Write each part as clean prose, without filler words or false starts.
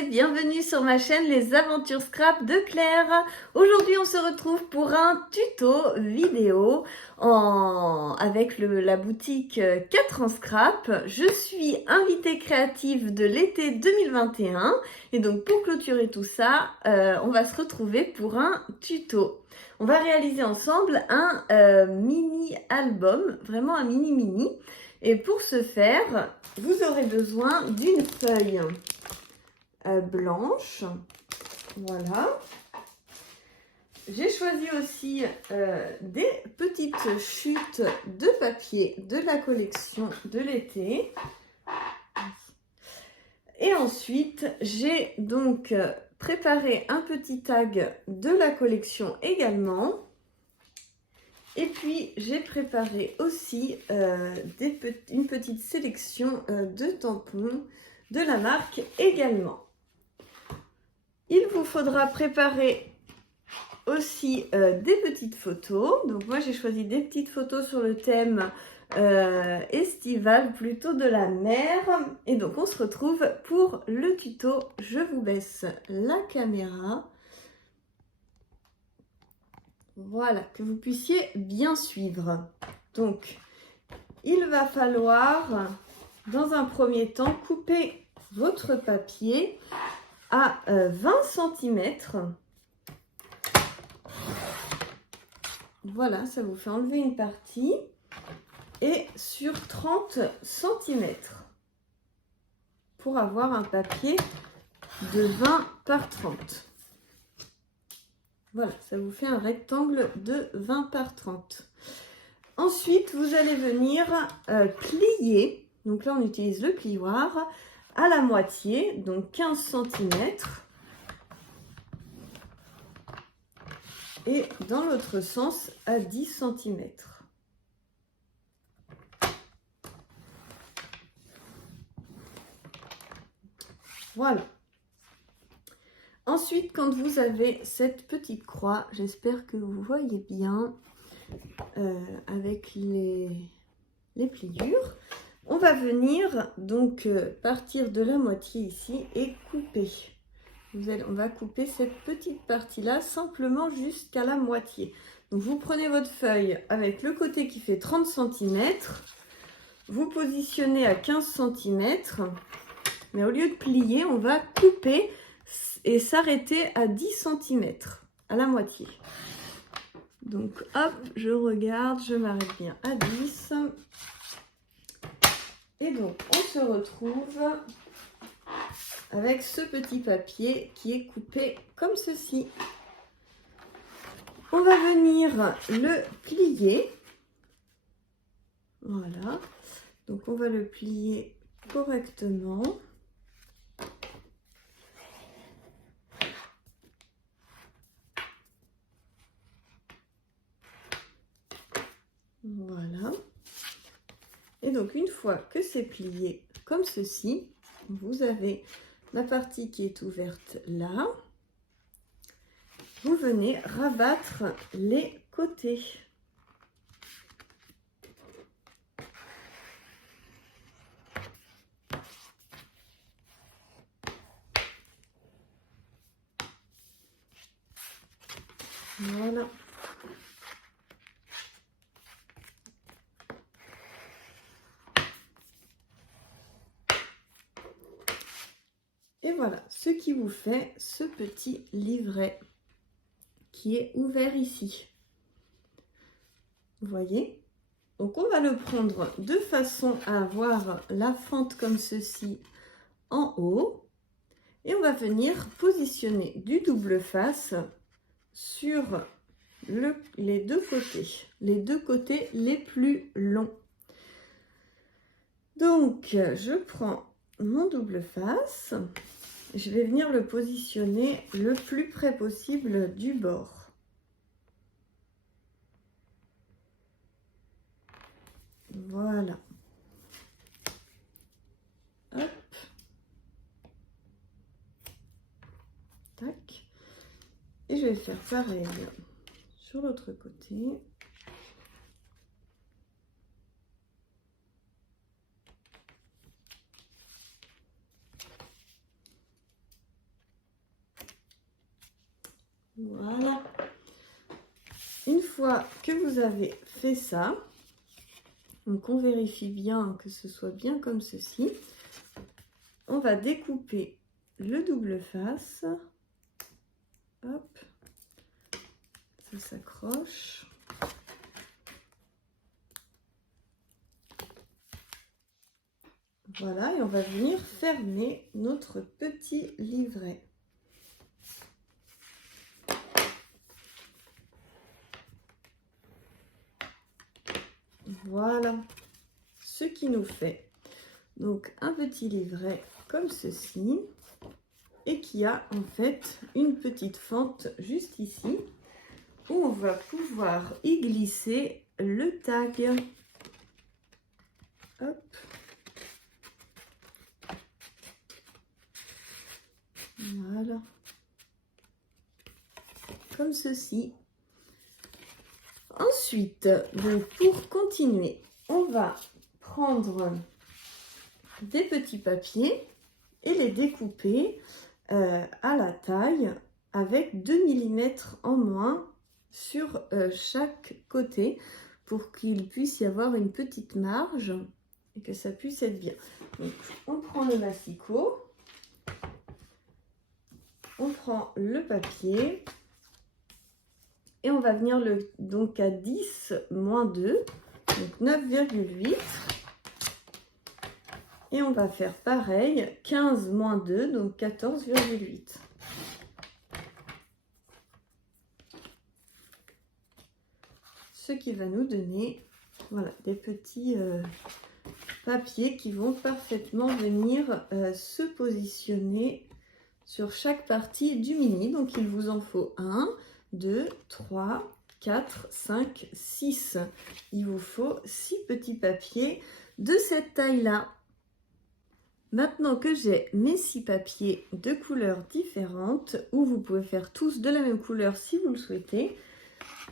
et bienvenue sur ma chaîne Les Aventures Scrap de Claire. Aujourd'hui on se retrouve pour un tuto vidéo avec la boutique 4 en Scrap. Je suis invitée créative de l'été 2021 et donc pour clôturer tout ça, on va se retrouver pour un tuto. On va réaliser ensemble un mini album, vraiment un mini. Et pour ce faire, vous aurez besoin d'une feuille blanche. Voilà. J'ai choisi aussi des petites chutes de papier de la collection de l'été. Et ensuite, j'ai donc préparé un petit tag de la collection également. Et puis, j'ai préparé aussi une petite sélection de tampons de la marque également. Il vous faudra préparer aussi des petites photos. Donc, moi, j'ai choisi des petites photos sur le thème estival, plutôt de la mer. Et donc, on se retrouve pour le tuto. Je vous baisse la caméra. Voilà, que vous puissiez bien suivre. Donc, il va falloir, dans un premier temps, couper votre papier à 20 cm. Voilà, ça vous fait enlever une partie. Et sur 30 cm. Pour avoir un papier de 20 par 30. Voilà, ça vous fait un rectangle de 20 par 30. Ensuite, vous allez venir plier. Donc là, on utilise le plioir à la moitié, donc 15 cm. Et dans l'autre sens, à 10 cm. Voilà. Ensuite, quand vous avez cette petite croix, j'espère que vous voyez bien avec les pliures, on va venir donc partir de la moitié ici et couper. On va couper cette petite partie-là simplement jusqu'à la moitié. Donc, vous prenez votre feuille avec le côté qui fait 30 cm, vous positionnez à 15 cm, mais au lieu de plier, on va couper et s'arrêter à 10 cm, à la moitié. Donc hop, je regarde, je m'arrête bien à 10. Et donc on se retrouve avec ce petit papier qui est coupé comme ceci. On va venir le plier. Voilà. Donc on va le plier correctement. Voilà. Et donc, une fois que c'est plié comme ceci, vous avez la partie qui est ouverte là. Vous venez rabattre les côtés. Voilà. Et voilà ce qui vous fait ce petit livret qui est ouvert ici. Vous voyez? Donc on va le prendre de façon à avoir la fente comme ceci en haut. Et on va venir positionner du double face sur les deux côtés les plus longs. Donc je prends mon double face, je vais venir le positionner le plus près possible du bord. Voilà. Hop. Tac. Et je vais faire pareil sur l'autre côté. Voilà. Une fois que vous avez fait ça, donc on vérifie bien que ce soit bien comme ceci. On va découper le double face. Hop, ça s'accroche. Voilà, et on va venir fermer notre petit livret. Voilà ce qui nous fait donc un petit livret comme ceci et qui a en fait une petite fente juste ici où on va pouvoir y glisser le tag. Hop. Voilà. Comme ceci. Ensuite, donc pour continuer, on va prendre des petits papiers et les découper à la taille avec 2 mm en moins sur chaque côté pour qu'il puisse y avoir une petite marge et que ça puisse être bien. Donc, on prend le massicot, on prend le papier et on va venir donc à 10 moins 2, donc 9,8. Et on va faire pareil, 15 moins 2, donc 14,8. Ce qui va nous donner voilà, des petits papiers qui vont parfaitement venir se positionner sur chaque partie du mini. Donc il vous en faut 1, 2, 3, 4, 5, 6. Il vous faut 6 petits papiers de cette taille-là. Maintenant que j'ai mes 6 papiers de couleurs différentes, ou vous pouvez faire tous de la même couleur si vous le souhaitez,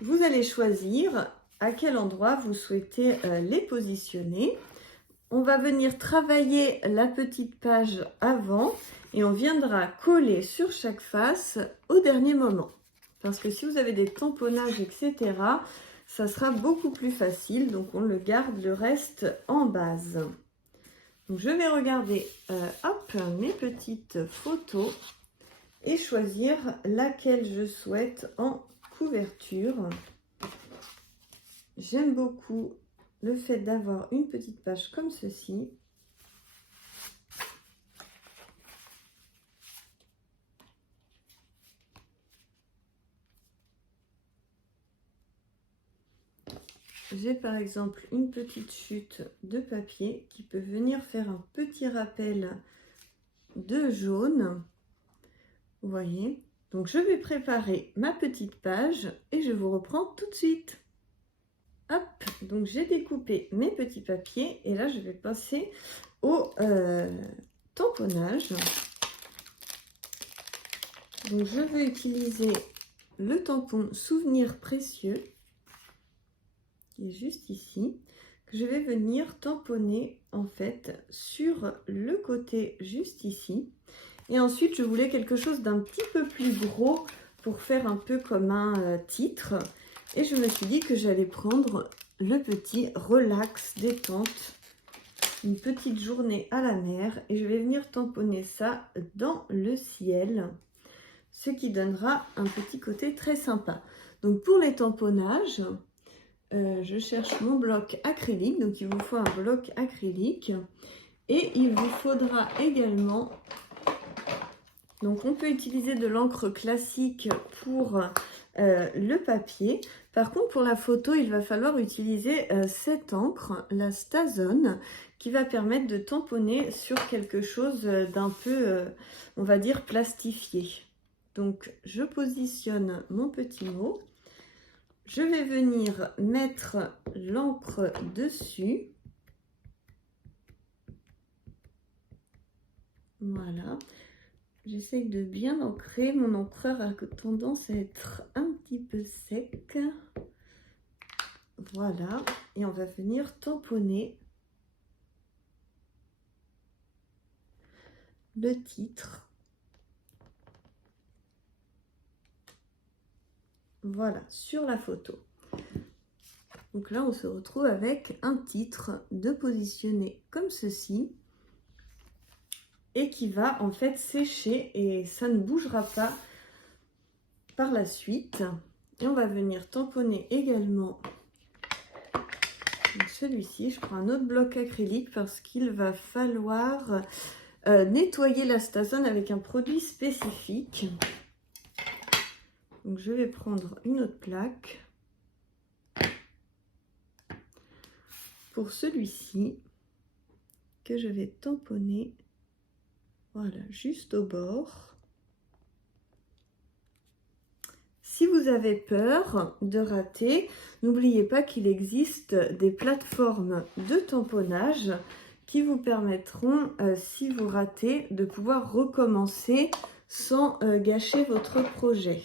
vous allez choisir à quel endroit vous souhaitez les positionner. On va venir travailler la petite page avant et on viendra coller sur chaque face au dernier moment. Parce que si vous avez des tamponnages, etc., ça sera beaucoup plus facile. Donc on le garde le reste en base. Donc je vais regarder hop, mes petites photos et choisir laquelle je souhaite en couverture. J'aime beaucoup le fait d'avoir une petite page comme ceci. J'ai par exemple une petite chute de papier qui peut venir faire un petit rappel de jaune. Vous voyez? Donc je vais préparer ma petite page et je vous reprends tout de suite. Hop, donc j'ai découpé mes petits papiers et là je vais passer au tamponnage. Donc je vais utiliser le tampon Souvenir Précieux qui est juste ici, que je vais venir tamponner en fait sur le côté juste ici. Et ensuite je voulais quelque chose d'un petit peu plus gros pour faire un peu comme un titre. Et je me suis dit que j'allais prendre le petit relax détente, une petite journée à la mer. Et je vais venir tamponner ça dans le ciel, ce qui donnera un petit côté très sympa. Donc pour les tamponnages, je cherche mon bloc acrylique. Donc il vous faut un bloc acrylique. Et il vous faudra également... Donc on peut utiliser de l'encre classique pour le papier. Par contre pour la photo il va falloir utiliser cette encre, la Stazone, qui va permettre de tamponner sur quelque chose d'un peu, on va dire, plastifié. Donc je positionne mon petit mot. Je vais venir mettre l'encre dessus. Voilà. J'essaye de bien ancrer. Mon encreur a tendance à être un petit peu sec. Voilà. Et on va venir tamponner le titre. voilà, sur la photo. Donc là, on se retrouve avec un titre de positionner comme ceci et qui va en fait sécher et ça ne bougera pas par la suite. Et on va venir tamponner également celui-ci. Je prends un autre bloc acrylique parce qu'il va falloir nettoyer la stazone avec un produit spécifique. Donc je vais prendre une autre plaque. Pour celui-ci, que je vais tamponner, voilà, juste au bord. Si vous avez peur de rater, n'oubliez pas qu'il existe des plateformes de tamponnage qui vous permettront, si vous ratez, de pouvoir recommencer sans gâcher votre projet.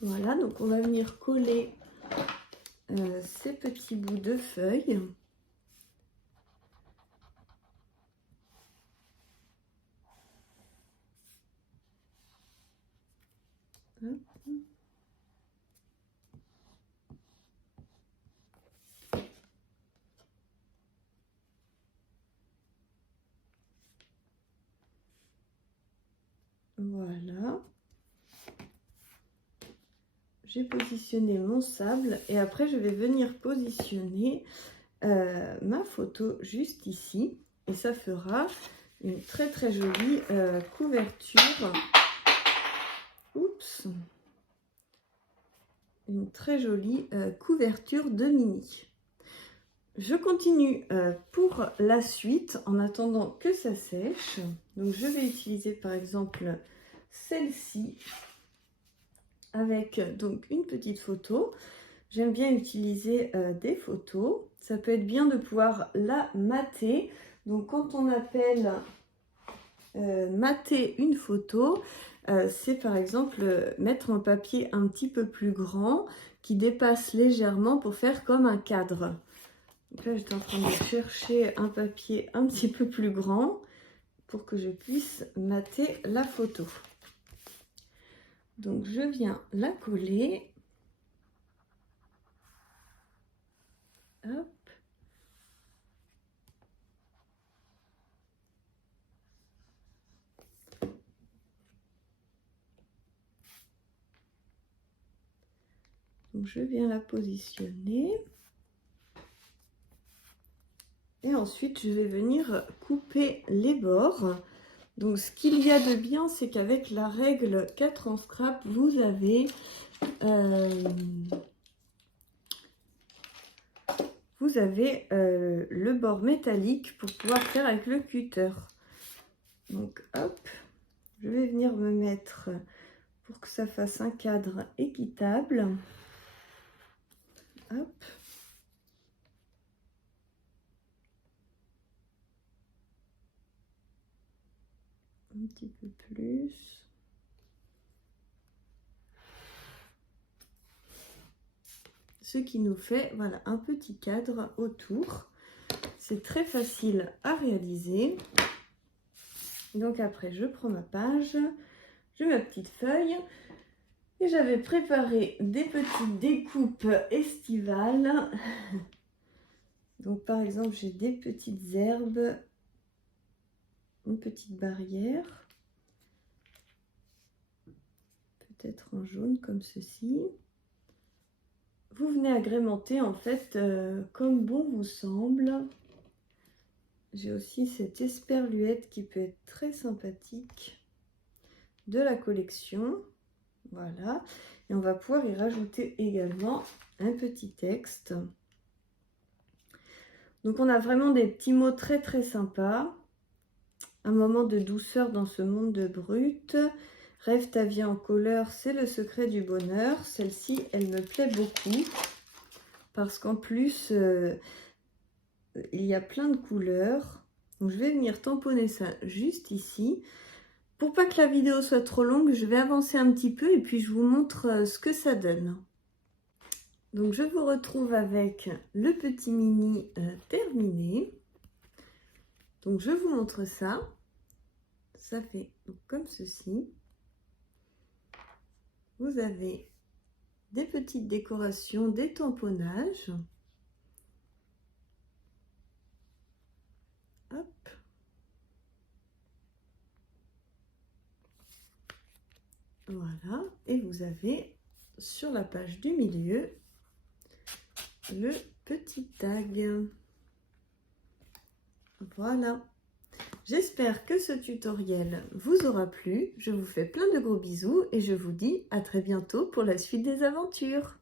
Voilà, donc on va venir coller ces petits bouts de feuilles. Hop. Voilà. J'ai positionné mon sable et après je vais venir positionner ma photo juste ici et ça fera une très très jolie couverture. Oups, une très jolie couverture de mini. Je continue pour la suite en attendant que ça sèche. Donc je vais utiliser par exemple celle-ci avec donc une petite photo. J'aime bien utiliser des photos. Ça peut être bien de pouvoir la mater. Donc quand on appelle mater une photo, c'est par exemple mettre un papier un petit peu plus grand qui dépasse légèrement pour faire comme un cadre. Donc là, j'étais en train de chercher un papier un petit peu plus grand pour que je puisse mater la photo. Donc je viens la coller. Hop. Donc je viens la positionner. Et ensuite, je vais venir couper les bords. Donc, ce qu'il y a de bien, c'est qu'avec la règle 4 en scrap, vous avez le bord métallique pour pouvoir faire avec le cutter. Donc, hop, je vais venir me mettre pour que ça fasse un cadre équitable. Hop. Un petit peu plus. Ce qui nous fait voilà, un petit cadre autour. C'est très facile à réaliser. Donc après, je prends ma page, j'ai ma petite feuille et j'avais préparé des petites découpes estivales. Donc par exemple, j'ai des petites herbes, une petite barrière, peut-être en jaune comme ceci. Vous venez agrémenter en fait comme bon vous semble. J'ai aussi cette esperluette qui peut être très sympathique de la collection. Voilà. Et on va pouvoir y rajouter également un petit texte. Donc on a vraiment des petits mots très très sympas. Un moment de douceur dans ce monde de brut. Rêve ta vie en couleur, c'est le secret du bonheur. Celle-ci, elle me plaît beaucoup. Parce qu'en plus, il y a plein de couleurs. Donc je vais venir tamponner ça juste ici. Pour pas que la vidéo soit trop longue, je vais avancer un petit peu et puis je vous montre ce que ça donne. Donc je vous retrouve avec le petit mini terminé. Donc je vous montre ça. Ça fait donc comme ceci. Vous avez des petites décorations, des tamponnages. Hop. Voilà, et vous avez sur la page du milieu le petit tag. Voilà. J'espère que ce tutoriel vous aura plu. Je vous fais plein de gros bisous et je vous dis à très bientôt pour la suite des aventures.